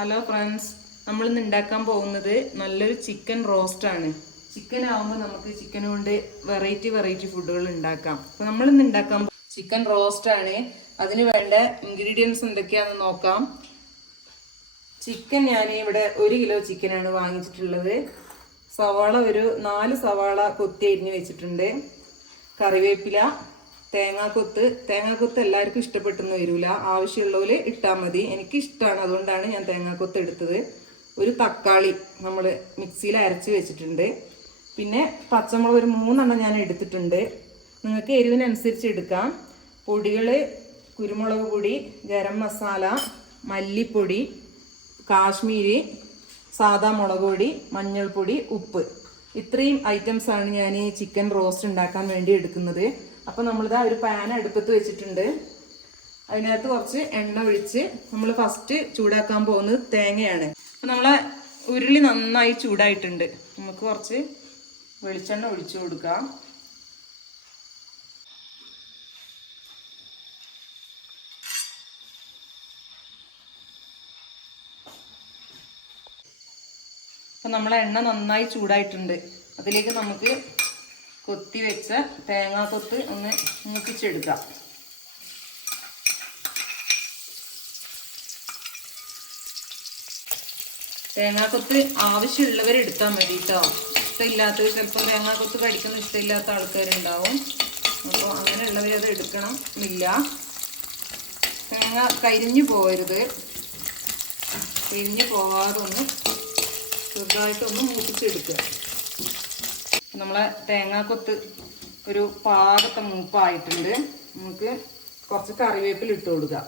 Hello friends, നമ്മളിന്ന് ഉണ്ടാക്കാൻ പോകുന്നത് നല്ലൊരു ചിക്കൻ റോസ്റ്റ് ആണ്. ചിക്കൻ ആവുമ്പോൾ നമുക്ക് ചിക്കൻ കൊണ്ട് വെറൈറ്റി ഫുഡുകൾ ഉണ്ടാക്കാം. അപ്പോൾ നമ്മളിന്ന് ഉണ്ടാക്കാൻ ചിക്കൻ റോസ്റ്റ് ആണ്. അതിന് വേണ്ട ഇൻഗ്രീഡിയൻസ് എന്തൊക്കെയാണെന്ന് നോക്കാം. ചിക്കൻ ഞാൻ ഇവിടെ 1 കിലോ ചിക്കനാണ് വാങ്ങിച്ചിട്ടുള്ളത്. സവാള ഒരു 4 സവാള കൊത്തി അരിഞ്ഞ് വെച്ചിട്ടുണ്ട്. കറിവേപ്പില, തേങ്ങാക്കൊത്ത് എല്ലാവർക്കും ഇഷ്ടപ്പെട്ടെന്ന് വരില്ല. ആവശ്യമുള്ളവർ ഇട്ടാൽ മതി. എനിക്ക് ഇഷ്ടമാണ്, അതുകൊണ്ടാണ് ഞാൻ തേങ്ങാക്കൊത്ത് എടുത്തത്. ഒരു തക്കാളി നമ്മൾ മിക്സിയിൽ അരച്ച് വെച്ചിട്ടുണ്ട്. പിന്നെ പച്ചമുളക് ഒരു 3 എണ്ണം ഞാൻ എടുത്തിട്ടുണ്ട്. നിങ്ങൾക്ക് എരിവിനനുസരിച്ച് എടുക്കാം. പൊടികൾ കുരുമുളക് പൊടി, ഗരം മസാല, മല്ലിപ്പൊടി, കാശ്മീരി, സാദാ മുളക് പൊടി, മഞ്ഞൾപ്പൊടി, ഉപ്പ്. ഇത്രയും ഐറ്റംസാണ് ഞാൻ ഈ ചിക്കൻ റോസ്റ്റ് ഉണ്ടാക്കാൻ വേണ്ടി എടുക്കുന്നത്. അപ്പോൾ നമ്മളിതാ ഒരു പാൻ അടുപ്പത്ത് വെച്ചിട്ടുണ്ട്. അതിനകത്ത് കുറച്ച് എണ്ണ ഒഴിച്ച് നമ്മൾ ഫസ്റ്റ് ചൂടാക്കാൻ പോകുന്നത് തേങ്ങയാണ്. അപ്പോൾ നമ്മളെ ഉരുളി നന്നായി ചൂടായിട്ടുണ്ട്. നമുക്ക് കുറച്ച് വെളിച്ചെണ്ണ ഒഴിച്ചു കൊടുക്കാം. അപ്പം നമ്മളെ എണ്ണ നന്നായി ചൂടായിട്ടുണ്ട്. അതിലേക്ക് നമുക്ക് കൊത്തി വെച്ച തേങ്ങാക്കൊത്ത് ഒന്ന് മൂപ്പിച്ചെടുക്കാം. തേങ്ങാക്കൊത്ത് ആവശ്യമുള്ളവർ എടുത്താൽ മതി കേട്ടോ. ഇഷ്ടമില്ലാത്തവർ, ചിലപ്പോൾ തേങ്ങാക്കൊത്ത് കഴിക്കുന്ന ഇഷ്ടമില്ലാത്ത ആൾക്കാരുണ്ടാവും. അപ്പോൾ അങ്ങനെയുള്ളവർ അത് എടുക്കണം എന്നില്ല. തേങ്ങ കരിഞ്ഞു പോകരുത്. കരിഞ്ഞു പോകാതെ ഒന്ന് ചെറുതായിട്ടൊന്ന് മൂപ്പിച്ചെടുക്കുക. നമ്മളെ തേങ്ങാക്കൊത്ത് ഒരു പാകത്തെ മൂപ്പായിട്ടുണ്ട്. നമുക്ക് കുറച്ച് കറിവേപ്പില ഇട്ട് കൊടുക്കാം.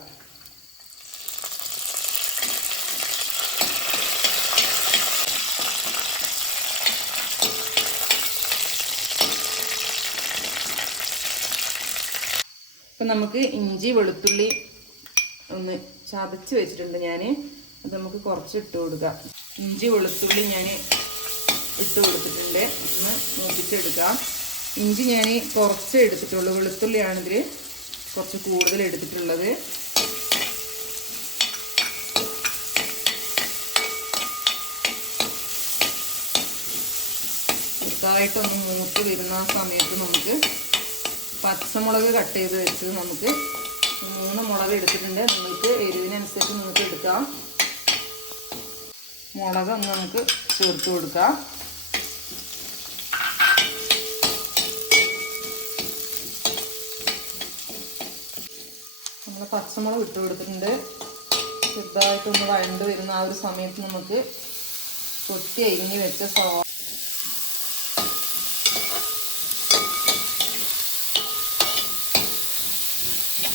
അപ്പം നമുക്ക് ഇഞ്ചി വെളുത്തുള്ളി ഒന്ന് ചതച്ച് വെച്ചിട്ടുണ്ട് ഞാൻ. അത് നമുക്ക് കുറച്ച് ഇട്ട് കൊടുക്കാം. ഇഞ്ചി വെളുത്തുള്ളി ഞാൻ ഇട്ട് കൊടുത്തിട്ടുണ്ട്. ഒന്ന് മൂപ്പിച്ചെടുക്കാം. ഇഞ്ചി ഞാൻ കുറച്ച് എടുത്തിട്ടുള്ളൂ. വെളുത്തുള്ളിയാണ് ഇതിൽ കുറച്ച് കൂടുതൽ എടുത്തിട്ടുള്ളത്. ചെറുതായിട്ടൊന്ന് മൂത്ത് വരുന്ന ആ സമയത്ത് നമുക്ക് പച്ചമുളക് കട്ട് ചെയ്ത് വെച്ച് നമുക്ക് 3 മുളക് എടുത്തിട്ടുണ്ട്. നിങ്ങൾക്ക് എരിവിനനുസരിച്ച് നിങ്ങൾക്ക് എടുക്കാം. മുളക് ഒന്ന് നമുക്ക് ചേർത്ത് കൊടുക്കാം. നമ്മൾ പച്ചമുളക് ഇട്ട് കൊടുത്തിട്ടുണ്ട്. ചെറുതായിട്ടൊന്ന് വഴണ്ട് വരുന്ന ആ ഒരു സമയത്ത് നമുക്ക് കൊത്തി അരിഞ്ഞ് വെച്ച സവാള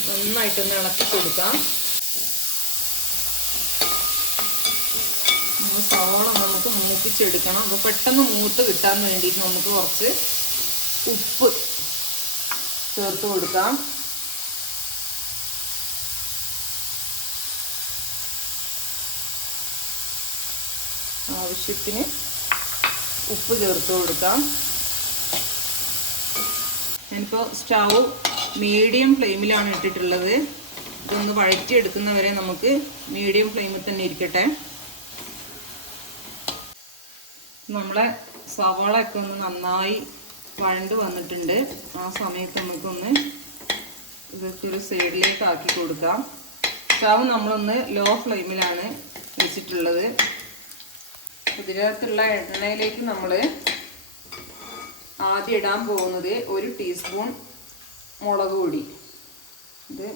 നന്നായിട്ടൊന്ന് ഇളക്കി കൊടുക്കാം. സവാള നമുക്ക് മൂപ്പിച്ചെടുക്കണം. അപ്പോൾ പെട്ടെന്ന് മൂത്ത് കിട്ടാൻ വേണ്ടിയിട്ട് നമുക്ക് കുറച്ച് ഉപ്പ് ചേർത്ത് കൊടുക്കാം. ആവശ്യത്തിന് ഉപ്പ് ചേർത്ത് കൊടുക്കാം. ഞാനിപ്പോൾ സ്റ്റൗ മീഡിയം ഫ്ലെയിമിലാണ് ഇട്ടിട്ടുള്ളത്. ഇതൊന്ന് വഴറ്റിയെടുക്കുന്നവരെ നമുക്ക് മീഡിയം ഫ്ലെയിമിൽ തന്നെ ഇരിക്കട്ടെ. നമ്മളെ സവാളയൊക്കെ ഒന്ന് നന്നായി വഴണ്ട് വന്നിട്ടുണ്ട്. ആ സമയത്ത് നമുക്കൊന്ന് ഇതൊക്കെ ഒരു സൈഡിലേക്ക് ആക്കി കൊടുക്കാം. സ്റ്റവ് നമ്മളൊന്ന് ലോ ഫ്ലെയിമിലാണ് വെച്ചിട്ടുള്ളത്. ഇതിനകത്തുള്ള എണ്ണയിലേക്ക് നമ്മൾ ആദ്യം ഇടാൻ പോകുന്നത് 1 ടീസ്പൂൺ മുളക് പൊടി. ഇത്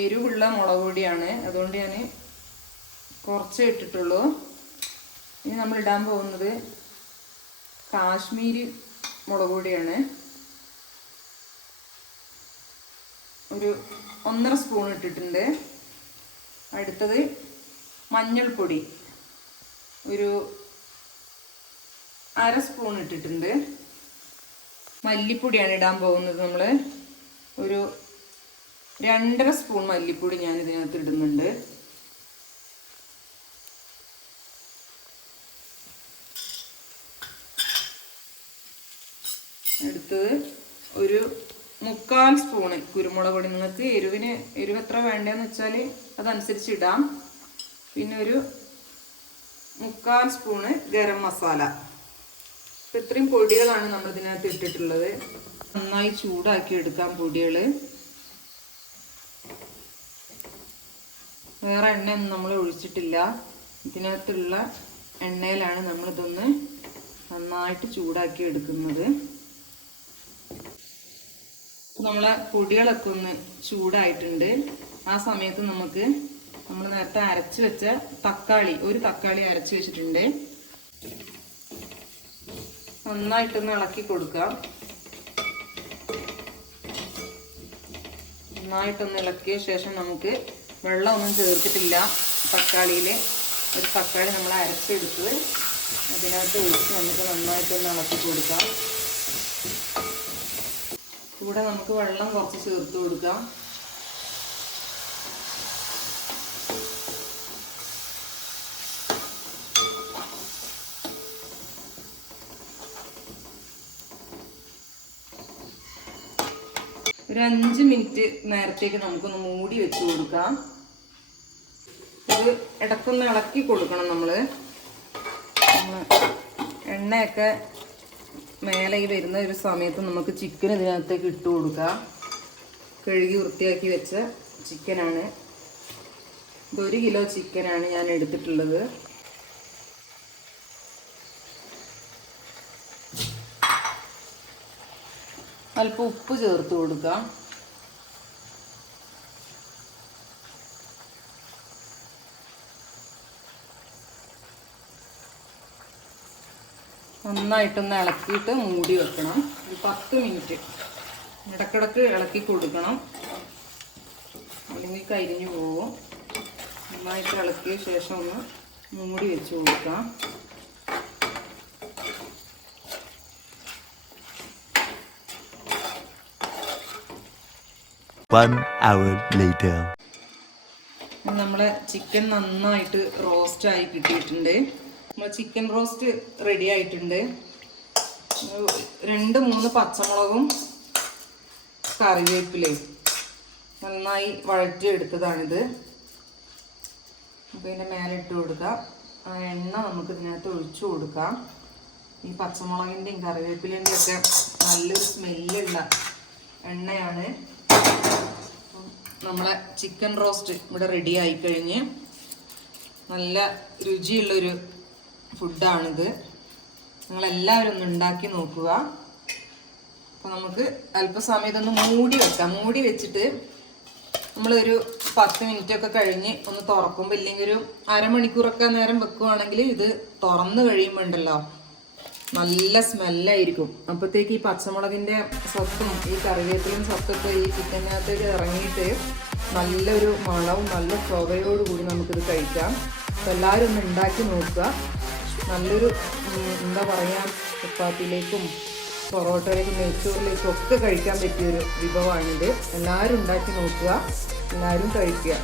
എരിവുള്ള മുളക് പൊടിയാണ്, അതുകൊണ്ട് ഞാൻ കുറച്ച് ഇട്ടിട്ടുള്ളൂ. ഇനി നമ്മൾ ഇടാൻ പോകുന്നത് കാശ്മീരി മുളക് പൊടിയാണ്. ഒരു 1.5 സ്പൂൺ ഇട്ടിട്ടുണ്ട്. അടുത്തത് മഞ്ഞൾപ്പൊടി ഒരു 1/2 സ്പൂൺ ഇട്ടിട്ടുണ്ട്. മല്ലിപ്പൊടിയാണ് ഇടാൻ പോകുന്നത്. നമ്മൾ ഒരു 2.5 സ്പൂൺ മല്ലിപ്പൊടി ഞാൻ ഇതിനകത്ത് ഇടുന്നുണ്ട്. അടുത്തത് ഒരു 3/4 സ്പൂണ് കുരുമുളക് പൊടി. നിങ്ങൾക്ക് എരിവ് എത്ര വേണ്ടതെന്ന് വെച്ചാൽ അതനുസരിച്ച് ഇടാം. പിന്നെ ഒരു 3/4 സ്പൂണ് ഗരം മസാല. ഇത്രയും പൊടികളാണ് നമ്മൾ ഇതിനകത്ത് ഇട്ടിട്ടുള്ളത്. നന്നായി ചൂടാക്കി എടുക്കാം പൊടികൾ. വേറെ എണ്ണയൊന്നും നമ്മൾ ഒഴിച്ചിട്ടില്ല. ഇതിനകത്തുള്ള എണ്ണയിലാണ് നമ്മളിതൊന്ന് നന്നായിട്ട് ചൂടാക്കി എടുക്കുന്നത്. നമ്മളെ പൊടികളൊക്കെ ഒന്ന് ചൂടായിട്ടുണ്ട്. ആ സമയത്ത് നമുക്ക് നമ്മൾ നേരത്തെ അരച്ച് വെച്ച ഒരു തക്കാളി അരച്ച് വെച്ചിട്ടുണ്ട്. നന്നായിട്ടൊന്ന് ഇളക്കി കൊടുക്കാം. നന്നായിട്ടൊന്ന് ഇളക്കിയ ശേഷം നമുക്ക് വെള്ളമൊന്നും ചേർത്തിട്ടില്ല. തക്കാളിയിൽ ഒരു തക്കാളി നമ്മൾ അരച്ചെടുത്ത് അതിനകത്ത് ഒഴിച്ച് നമുക്ക് നന്നായിട്ടൊന്ന് ഇളക്കി കൊടുക്കാം. ഇവിടെ നമുക്ക് വെള്ളം കുറച്ച് ചേർത്ത് കൊടുക്കാം. ഒരു 5 മിനിറ്റ് നേരത്തേക്ക് നമുക്കൊന്ന് മൂടി വെച്ച് കൊടുക്കാം. ഇത് ഇടയ്ക്കൊന്ന് ഇളക്കി കൊടുക്കണം. നമ്മൾ എണ്ണയൊക്കെ മേലെ വരുന്ന ഒരു സമയത്ത് നമുക്ക് ചിക്കൻ ഇതിനകത്തേക്ക് ഇട്ട് കൊടുക്കാം. കഴുകി വൃത്തിയാക്കി വെച്ച ചിക്കനാണ്. ഇത് 1 കിലോ ചിക്കനാണ് ഞാൻ എടുത്തിട്ടുള്ളത്. അല്പം ഉപ്പ് ചേർത്ത് കൊടുക്കാം. നന്നായിട്ടൊന്ന് ഇളക്കിയിട്ട് മൂടി വെക്കണം. ഒരു 10 മിനിറ്റ് ഇടക്കിടക്ക് ഇളക്കി കൊടുക്കണം, അല്ലെങ്കിൽ കരിഞ്ഞു പോകും. നന്നായിട്ട് ഇളക്കിയ ശേഷം ഒന്ന് മൂടി വെച്ച് കൊടുക്കാം. നമ്മളെ ചിക്കൻ നന്നായിട്ട് റോസ്റ്റായി കിട്ടിയിട്ടുണ്ട്. നമ്മൾ ചിക്കൻ റോസ്റ്റ് റെഡി ആയിട്ടുണ്ട്. 2-3 പച്ചമുളകും കറിവേപ്പിലയും നന്നായി വഴറ്റിയെടുത്തതാണിത്. അപ്പോൾ ഇതിൻ്റെ മേലെ ഇട്ട് കൊടുക്കാം. ആ എണ്ണ നമുക്ക് ഇതിനകത്ത് ഒഴിച്ചു കൊടുക്കാം. ഈ പച്ചമുളകിൻ്റെയും കറിവേപ്പിലേൻ്റെയും ഒക്കെ നല്ലൊരു സ്മെല്ലുള്ള എണ്ണയാണ്. നമ്മളെ ചിക്കൻ റോസ്റ്റ് ഇവിടെ റെഡി ആയിക്കഴിഞ്ഞ് നല്ല രുചിയുള്ളൊരു ഫുഡാണിത്. നിങ്ങളെല്ലാവരും ഒന്ന് ഉണ്ടാക്കി നോക്കുക. അപ്പോൾ നമുക്ക് അല്പസമയം ഇതൊന്ന് മൂടി വെക്കാം. മൂടി വെച്ചിട്ട് നമ്മളൊരു 10 മിനിറ്റൊക്കെ കഴിഞ്ഞ് ഒന്ന് തുറക്കുമ്പോൾ, ഇല്ലെങ്കിൽ ഒരു അരമണിക്കൂറൊക്കെ നേരം വെക്കുവാണെങ്കിൽ ഇത് തുറന്ന് കഴിയുമ്പോൾ ഉണ്ടല്ലോ നല്ല സ്മെല്ലായിരിക്കും. അപ്പോഴത്തേക്ക് ഈ പച്ചമുളകിൻ്റെ സത്തും ഈ കറിവേപ്പിലും സത്തൊക്കെ ഈ ചിക്കനകത്തേക്ക് ഇറങ്ങിയിട്ട് നല്ലൊരു മണവും നല്ല ചൊവയോടുകൂടി നമുക്കിത് കഴിക്കാം. അപ്പോൾ എല്ലാവരും ഒന്ന് ഉണ്ടാക്കി നോക്കുക. നല്ലൊരു എന്താ പറയുക, ചപ്പാത്തിയിലേക്കും പൊറോട്ടയിലേക്കും നെയ്ച്ചോറിലേക്കും ഒക്കെ കഴിക്കാൻ പറ്റിയൊരു വിഭവമാണിത്. എല്ലാവരും ഉണ്ടാക്കി നോക്കുക, എല്ലാവരും കഴിക്കുക.